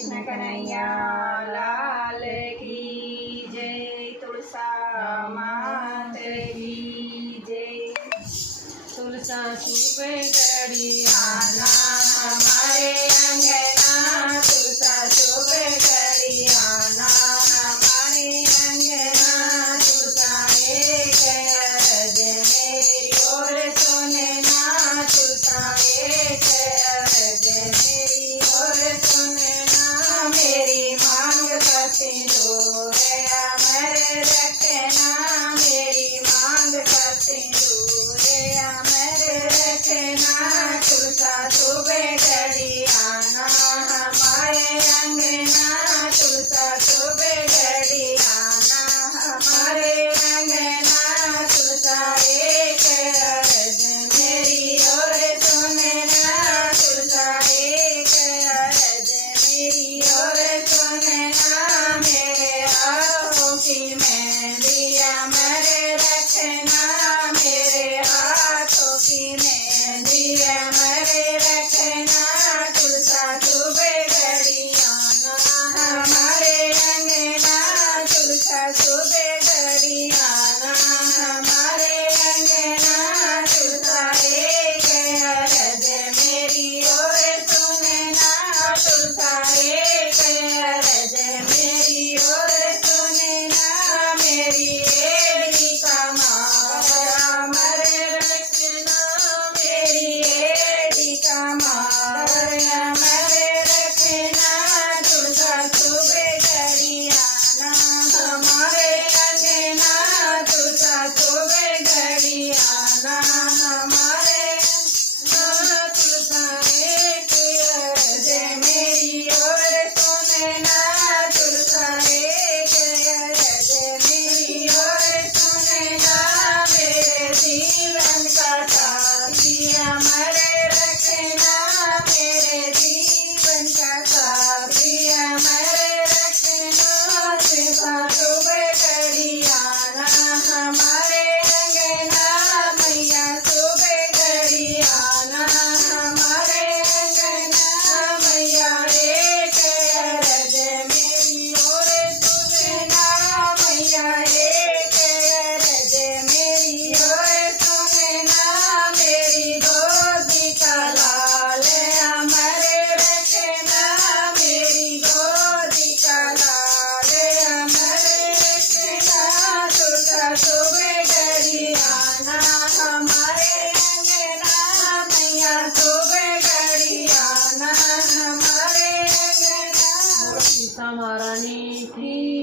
कृष्ण कन्हैया लाल की जय। तुलसा मात की जय। तुलसा सुबह गड़ी आना हमारे अंगना, तुलसा सुबह गड़ी आना हमारे अंगना। तुलसा एक अर्ज मेरी और सुने ना, तुलसा एक अर्ज मेरी और सुने ना। मेरी मांग का सिंदूर अमर रखना, मेरी मांग का सिंदूर अमर रखना। तुलसा सुबह घड़ी आना हमारे अंगना, तुलसा सुबह घड़ी आना हमारे अंगना। तुलसा एक अर्ज मेरी और सुनना, तुलसा एक अर्ज मेरी और सुनना। मेरे हाथों की मेहंदी अमर रखना, मेरे हाथों की मेहंदी अमर रखना। तुलसा सुबह घड़ी आना हमारे अंगना, तुलसा सुबह घड़ी आना हमारे अंगना। तुलसा एक अर्ज मेरी और सुनना, तुलसा एक अर्ज मेरी और सुनना। मेरी एड़ी का मावर अमर रखना, मेरी एड़ी का मावर अमर रखना। तुलसा सुबह घड़ी आना हमारे अंगना, तुलसा सुबह घड़ी आना हमारे अंगना। तुलसा एक अर्ज मेरी और सुनना, तुलसा एक अर्ज मेरी और सुनना। मेरे जीवन का साथी अमर रखना, मेरे जीवन का साथी अमर रखना। तुलसा सुबह घड़ी आना हमारे अंगना, मैया सुबह घड़ी आना हमारे अंगना। मैया एक अर्ज मेरी और सुनना, मैया एक अर्ज मेरी और सुनना। मेरी गोदी का लाल अमर रखना, मेरी गोदी का लाल अमर रखना। तुलसा सुबह घड़ी आना हमारे अंगना, मैया सुबह घड़ी आना हमारे अंगना। सीता महारानी की